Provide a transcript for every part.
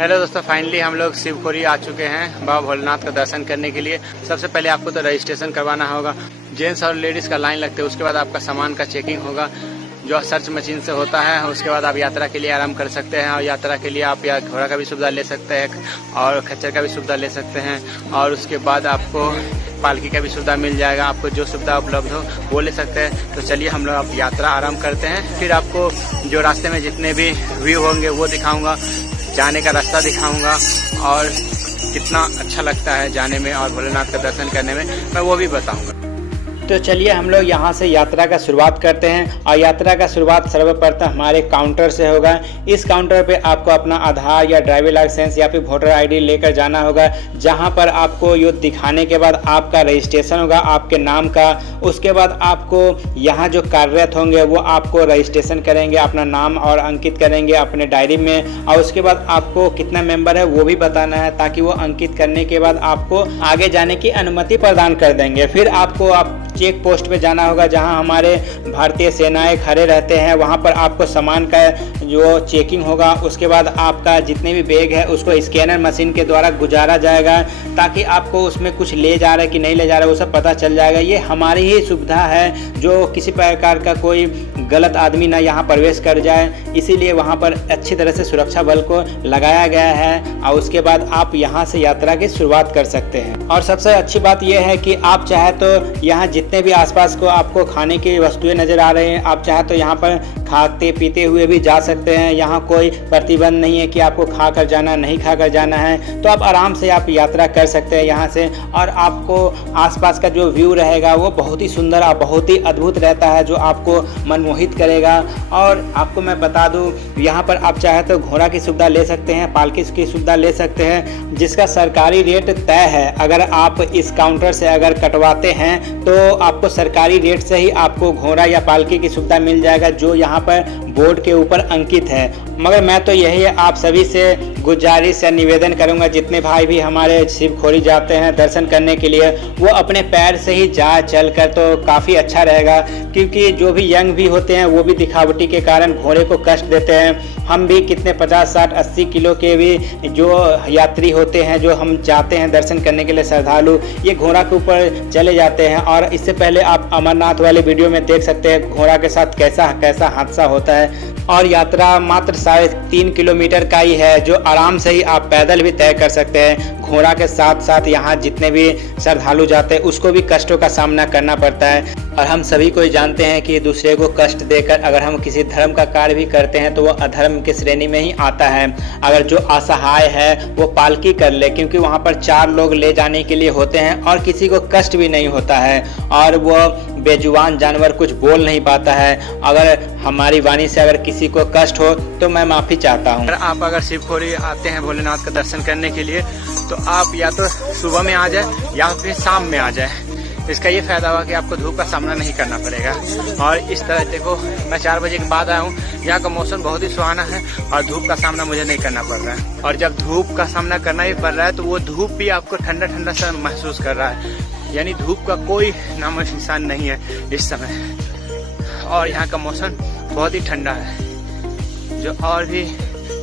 Hello दोस्तों, finally हम लोग शिवखोरी आ चुके हैं बाबा भोलेनाथ का दर्शन करने के लिए। सबसे पहले आपको तो रजिस्ट्रेशन करवाना होगा। जेंट्स और लेडीज़ का लाइन लगते हैं। उसके बाद आपका सामान का चेकिंग होगा जो सर्च मशीन से होता है। उसके बाद आप यात्रा के लिए आराम कर सकते हैं और यात्रा के लिए आप या घोड़ा का भी सुविधा ले सकते हैं और खच्चर का भी सुविधा ले सकते हैं। और उसके बाद आपको पालकी का भी सुविधा मिल जाएगा। आपको जो सुविधा उपलब्ध हो वो ले सकते हैं। तो चलिए हम लोग अब यात्रा आराम करते हैं। फिर आपको जो रास्ते में जितने भी व्यू होंगे वो दिखाऊंगा, जाने का रास्ता दिखाऊंगा और कितना अच्छा लगता है जाने में और भोलेनाथ का दर्शन करने में मैं वो भी बताऊंगा। तो चलिए हम लोग यहाँ से यात्रा का शुरुआत करते हैं और यात्रा का शुरुआत सर्वप्रथम हमारे काउंटर से होगा। इस काउंटर पे आपको अपना आधार या ड्राइविंग लाइसेंस या फिर वोटर आईडी लेकर जाना होगा, जहाँ पर आपको ये दिखाने के बाद आपका रजिस्ट्रेशन होगा आपके नाम का। उसके बाद आपको यहाँ जो कार्यरत होंगे वो आपको रजिस्ट्रेशन करेंगे, अपना नाम और अंकित करेंगे अपने डायरी में। और उसके बाद आपको कितना मेंबर है वो भी बताना है, ताकि वो अंकित करने के बाद आपको आगे जाने की अनुमति प्रदान कर देंगे। फिर आपको चेक पोस्ट पे जाना होगा, जहां हमारे भारतीय सेनाएं खड़े रहते हैं। वहां पर आपको सामान का जो चेकिंग होगा, उसके बाद आपका जितने भी बैग है उसको स्कैनर मशीन के द्वारा गुजारा जाएगा, ताकि आपको उसमें कुछ ले जा रहा है कि नहीं ले जा रहा है वो सब पता चल जाएगा। ये हमारी ही सुविधा है, जो किसी प्रकार का कोई गलत आदमी ना यहाँ प्रवेश कर जाए, इसीलिए वहाँ पर अच्छी तरह से सुरक्षा बल को लगाया गया है। और उसके बाद आप यहाँ से यात्रा की शुरुआत कर सकते हैं। और सबसे अच्छी बात यह है कि आप चाहे तो यहाँ जितने भी आसपास को आपको खाने की वस्तुएं नज़र आ रहे हैं, आप चाहे तो यहाँ पर खाते पीते हुए भी जा सकते हैं। यहाँ कोई प्रतिबंध नहीं है कि आपको खा कर जाना, नहीं खा कर जाना है। तो आप आराम से आप यात्रा कर सकते हैं यहाँ से। और आपको आसपास का जो व्यू रहेगा वो बहुत ही सुंदर और बहुत ही अद्भुत रहता है, जो आपको मनमोहित करेगा। और आपको मैं बता दूँ, यहाँ पर आप चाहे तो घोड़ा की सुविधा ले सकते हैं, पालकी की सुविधा ले सकते हैं, जिसका सरकारी रेट तय है। अगर आप इस काउंटर से अगर कटवाते हैं तो आपको सरकारी रेट से ही आपको घोड़ा या पालकी की सुविधा मिल जाएगा, जो यहाँ पर बोर्ड के ऊपर अंकित है। मगर मैं तो यही आप सभी से गुजारिश या निवेदन करूंगा, जितने भाई भी हमारे शिवखोरी जाते हैं दर्शन करने के लिए, वो अपने पैर से ही जा चल कर तो काफ़ी अच्छा रहेगा। क्योंकि जो भी यंग भी होते हैं वो भी दिखावटी के कारण घोड़े को कष्ट देते हैं। हम भी कितने 50, 60, 80 किलो के भी जो यात्री होते हैं, जो हम जाते हैं दर्शन करने के लिए श्रद्धालु, ये घोड़ा के ऊपर चले जाते हैं। और इससे पहले आप अमरनाथ वाले वीडियो में देख सकते हैं घोड़ा के साथ कैसा कैसा हादसा होता है। और यात्रा मात्र 3.5 किलोमीटर का ही है, जो आराम से ही आप पैदल भी तय कर सकते हैं। घोड़ा के साथ साथ यहाँ जितने भी श्रद्धालु जाते हैं उसको भी कष्टों का सामना करना पड़ता है। और हम सभी को जानते हैं कि दूसरे को कष्ट देकर अगर हम किसी धर्म का कार्य भी करते हैं तो वो अधर्म की श्रेणी में ही आता है। अगर जो असहाय है वो पालकी कर ले, क्योंकि वहाँ पर 4 लोग ले जाने के लिए होते हैं और किसी को कष्ट भी नहीं होता है और वो बेजुबान जानवर कुछ बोल नहीं पाता है। अगर हमारी वाणी से अगर किसी को कष्ट हो तो मैं माफ़ी चाहता हूँ। आप अगर शिवखोरी आते हैं भोलेनाथ का दर्शन करने के लिए तो आप या तो सुबह में आ जाए या फिर शाम में आ जाए। इसका ये फ़ायदा हुआ कि आपको धूप का सामना नहीं करना पड़ेगा। और इस तरह देखो, मैं 4 बजे के बाद आया हूँ। यहाँ का मौसम बहुत ही सुहाना है और धूप का सामना मुझे नहीं करना पड़ रहा है। और जब धूप का सामना करना ही पड़ रहा है तो वो धूप भी आपको ठंडा ठंडा सा महसूस कर रहा है, यानी धूप का कोई नामो निशान नहीं है इस समय। और यहाँ का मौसम बहुत ही ठंडा है, जो और भी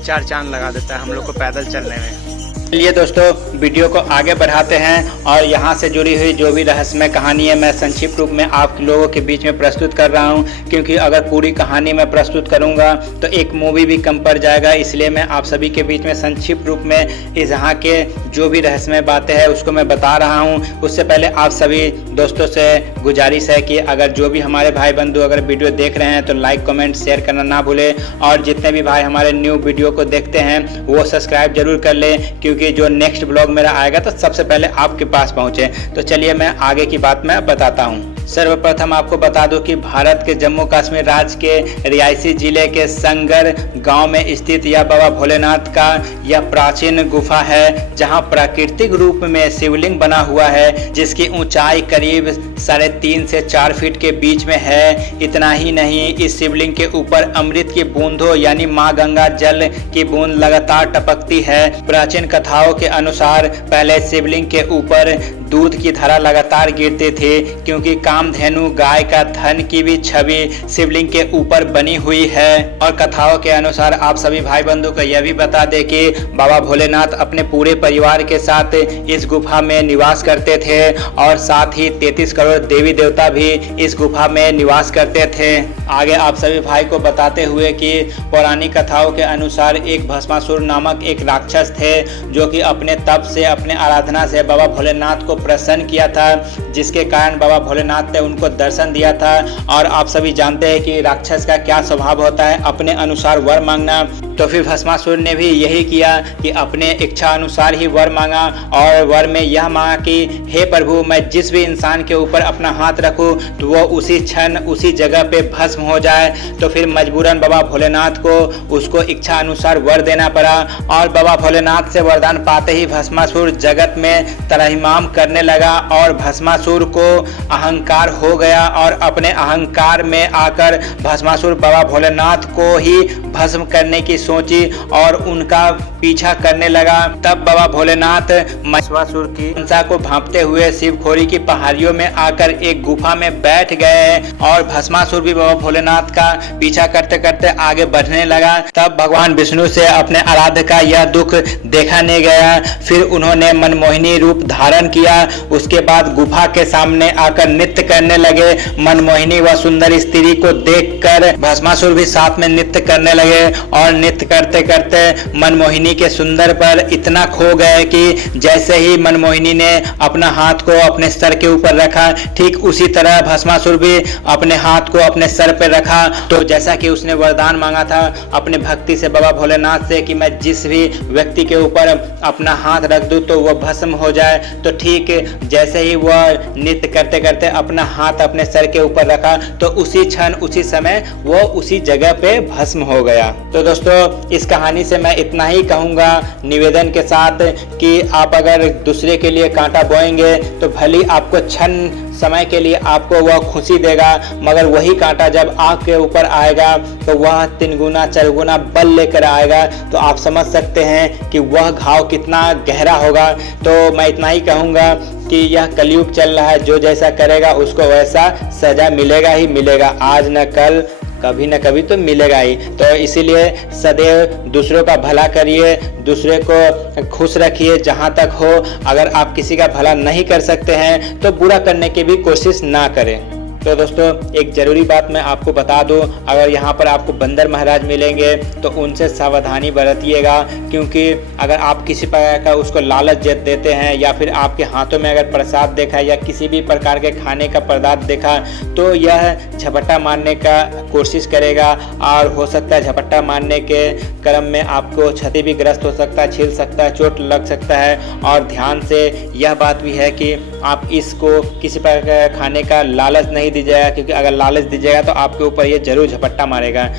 4 चांद लगा देता है हम लोग को पैदल चलने में। चलिए दोस्तों, वीडियो को आगे बढ़ाते हैं और यहाँ से जुड़ी हुई जो भी रहस्यमय कहानी है मैं संक्षिप्त रूप में आप लोगों के बीच में प्रस्तुत कर रहा हूँ। क्योंकि अगर पूरी कहानी मैं प्रस्तुत करूँगा तो एक मूवी भी कम पड़ जाएगा, इसलिए मैं आप सभी के बीच में संक्षिप्त रूप में इस यहाँ के जो भी रहस्यमय बातें हैं उसको मैं बता रहा हूँ। उससे पहले आप सभी दोस्तों से गुजारिश है कि अगर जो भी हमारे भाई बंधु अगर वीडियो देख रहे हैं तो लाइक, कमेंट, शेयर करना ना भूलें। और जितने भी भाई हमारे न्यू वीडियो को देखते हैं वो सब्सक्राइब जरूर कर लें, क्योंकि जो नेक्स्ट ब्लॉग मेरा आएगा तो सबसे पहले आपके पास पहुंचे। तो चलिए मैं आगे की बात मैं बताता हूं। सर्वप्रथम आपको बता दूं कि भारत के जम्मू कश्मीर राज्य के रियासी जिले के संगर गांव में स्थित यह बाबा भोलेनाथ का यह प्राचीन गुफा है, जहां प्राकृतिक रूप में शिवलिंग बना हुआ है, जिसकी ऊंचाई करीब 3.5 से 4 फीट के बीच में है। इतना ही नहीं, इस शिवलिंग के ऊपर अमृत की बूंदों यानी माँ गंगा जल की बूंद लगातार टपकती है। प्राचीन कथाओं के अनुसार पहले शिवलिंग के ऊपर दूध की धारा लगातार गिरती थी, क्योंकि कामधेनु गाय का धन की भी छवि शिवलिंग के ऊपर बनी हुई है। और कथाओं के अनुसार आप सभी भाई बंधु को यह भी बता दें कि बाबा भोलेनाथ अपने पूरे परिवार के साथ इस गुफा में निवास करते थे और साथ ही 33 करोड़ देवी देवता भी इस गुफा में निवास करते थे। आगे आप सभी भाई को बताते हुए कि पौराणिक कथाओं के अनुसार एक भस्मासुर नामक एक राक्षस थे, जो कि अपने तप से, अपने आराधना से बाबा भोलेनाथ को प्रसन्न किया था, जिसके कारण बाबा भोलेनाथ ने उनको दर्शन दिया था। और आप सभी जानते हैं कि राक्षस का क्या स्वभाव होता है, अपने अनुसार वर मांगना। तो फिर भस्मासुर ने भी यही किया कि अपने इच्छा अनुसार ही वर मांगा और वर में यह मांगा कि हे प्रभु, मैं जिस भी इंसान के ऊपर अपना हाथ रखूं तो वो उसी क्षण उसी जगह पे भस्म हो जाए। तो फिर मजबूरन बाबा भोलेनाथ को उसको इच्छा अनुसार वर देना पड़ा और बाबा भोलेनाथ से वरदान पाते ही भस्मासुर जगत में तरहिमाम करने लगा और भस्मासुर को अहंकार हो गया और अपने अहंकार में आकर भस्मासुर बाबा भोलेनाथ को ही भस्म करने की सोची और उनका पीछा करने लगा। तब बाबा भोलेनाथ भस्मासुर की हिंसा को भांपते हुए शिवखोरी की पहाड़ियों में आकर एक गुफा में बैठ गए और भस्मासुर भी बाबा भोलेनाथ का पीछा करते करते आगे बढ़ने लगा। तब भगवान विष्णु से अपने आराध्य का यह दुख देखा नहीं गया। फिर उन्होंने मनमोहिनी रूप धारण किया। उसके बाद गुफा के सामने आकर नृत्य करने लगे। मनमोहिनी व सुंदर स्त्री को देखकर भस्मासुर भी साथ में नृत्य करने लगे और नृत्य करते करते मनमोहिनी के सुंदर पर इतना खो गए कि जैसे ही मनमोहिनी ने अपना हाथ को अपने सर के ऊपर रखा, ठीक उसी तरह भस्मासुर भी अपने हाथ को अपने सर पर रखा। तो जैसा कि उसने वरदान मांगा था अपने भक्ति से बाबा भोलेनाथ से कि मैं जिस भी व्यक्ति के ऊपर अपना हाथ रख दूं तो वह भस्म हो जाए, तो ठीक जैसे ही वह नृत्य करते करते अपना हाथ अपने सर के ऊपर रखा तो उसी क्षण उसी समय वो उसी जगह पे भस्म हो गया। तो दोस्तों, इस कहानी से मैं इतना ही कहूँगा निवेदन के साथ कि आप अगर दूसरे के लिए कांटा बोएंगे तो भले आपको क्षण समय के लिए आपको वह खुशी देगा, मगर वही कांटा जब आँख के ऊपर आएगा तो वह 3 गुना 4 गुना बल लेकर आएगा। तो आप समझ सकते हैं कि वह घाव कितना गहरा होगा। तो मैं इतना ही कहूँगा कि यह कलयुग चल रहा है, जो जैसा करेगा उसको वैसा सजा मिलेगा ही मिलेगा। आज न कल कभी न कभी तो मिलेगा ही। तो इसीलिए सदैव दूसरों का भला करिए, दूसरे को खुश रखिए जहाँ तक हो। अगर आप किसी का भला नहीं कर सकते हैं तो बुरा करने की भी कोशिश ना करें। तो दोस्तों, एक ज़रूरी बात मैं आपको बता दूं, अगर यहाँ पर आपको बंदर महाराज मिलेंगे तो उनसे सावधानी बरतिएगा, क्योंकि अगर आप किसी प्रकार का उसको लालच देते हैं या फिर आपके हाथों में अगर प्रसाद देखा या किसी भी प्रकार के खाने का पदार्थ देखा तो यह झपट्टा मारने का कोशिश करेगा और हो सकता है झपट्टा मारने के क्रम में आपको क्षति भी ग्रस्त हो सकता है, छिल सकता है, चोट लग सकता है। और ध्यान से यह बात भी है कि आप इसको किसी प्रकार का खाने का लालच नहीं दीजिएगा, क्योंकि अगर लालच दीजिएगा तो आपके ऊपर ये जरूर झपट्टा मारेगा।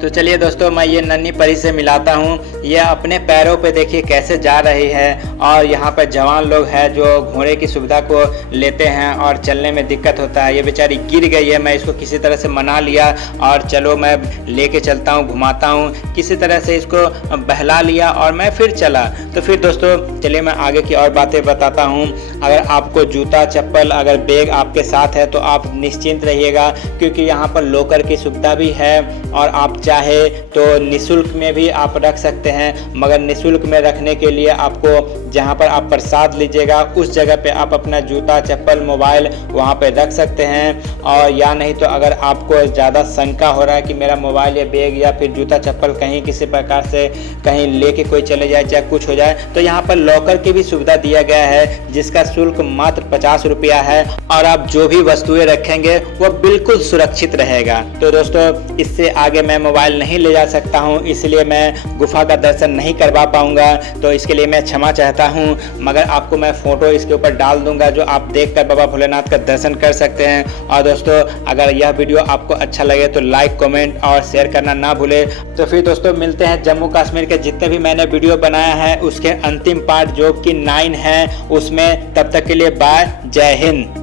तो चलिए दोस्तों, मैं ये नन्ही परी से मिलाता हूँ। यह अपने पैरों पे देखिए कैसे जा रही है और यहाँ पर जवान लोग हैं जो घोड़े की सुविधा को लेते हैं और चलने में दिक्कत होता है। ये बेचारी गिर गई है, मैं इसको किसी तरह से मना लिया और चलो मैं लेके चलता हूँ, घुमाता हूँ, किसी तरह से इसको बहला लिया और मैं फिर चला। तो फिर दोस्तों चलिए मैं आगे की और बातें बताता हूँ। अगर आपको जूता चप्पल अगर बैग आपके साथ है तो आप निश्चिंत रहिएगा, क्योंकि यहाँ पर लॉकर की सुविधा भी है और आप चाहे तो निःशुल्क में भी आप रख सकते हैं। मगर निःशुल्क में रखने के लिए आपको जहाँ पर आप प्रसाद लीजिएगा उस जगह पे आप अपना जूता चप्पल मोबाइल वहाँ पे रख सकते हैं। और या नहीं तो अगर आपको ज़्यादा शंका हो रहा है कि मेरा मोबाइल या बैग या फिर जूता चप्पल कहीं किसी प्रकार से कहीं लेके कोई चले जाए चाहे कुछ हो जाए, तो यहाँ पर लॉकर की भी सुविधा दिया गया है, जिसका शुल्क मात्र 50 रुपया है और आप जो भी वस्तुएं रखेंगे वो बिल्कुल सुरक्षित रहेगा। तो दोस्तों, इससे आगे मैं मोबाइल नहीं ले जा सकता हूँ, इसलिए मैं गुफा का दर्शन नहीं करवा पाऊंगा। तो इसके लिए मैं क्षमा चाहता हूँ, मगर आपको मैं फोटो इसके ऊपर डाल दूंगा जो आप देखकर बाबा भोलेनाथ का दर्शन कर सकते हैं। और दोस्तों, अगर यह वीडियो आपको अच्छा लगे तो लाइक कमेंट और शेयर करना ना भूले। तो फिर दोस्तों मिलते हैं जम्मू कश्मीर के जितने भी मैंने वीडियो बनाया है उसके अंतिम पार्ट जो कि 9 है उसमें। तब तक के लिए बाय, जय हिंद।